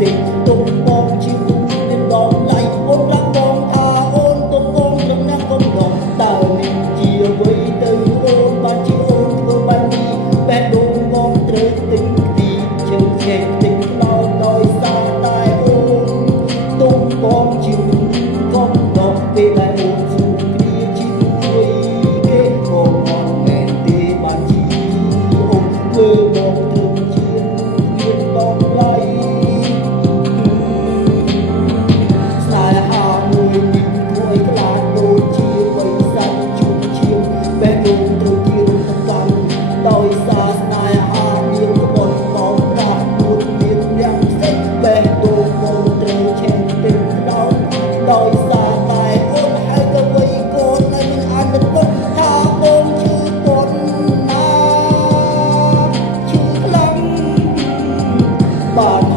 សេទុំបងជាមានបងឡៃអូនรักបងថាអូនទុំបងក្នុងណាកំណងតើនេះជាអ្វីទៅអូនបានជាអូនធ្វើបាននេះបែបដូងបងត្រូវទិញទីជើងឆេះទិញខ្លោចដោយសារតែអូនទុំបងជាកំណងពេលដែលអូនជួបគ្នាជាមួយគេបងអត់មែនទេបានជាអូនធ្វើបងត្រឹមជាមានបងឡៃស្នេហាមួយនេះមួយខ្លាចដូចជាបិសាចជួបឈាមបែបដូងត្រូវជារំកម្មដោយសារស្នេហាមានក្បត់បងប្រាស់ពួតមានអ្នកផ្សេងបែបដូងបងត្រូវឆេះទឹកដោដោយសារតែអូនហើយក៏វ័យកូនហើយនឹងអានទឹកពុកថាបងឈឺគាត់ណាឈឺខ្លាំងបាន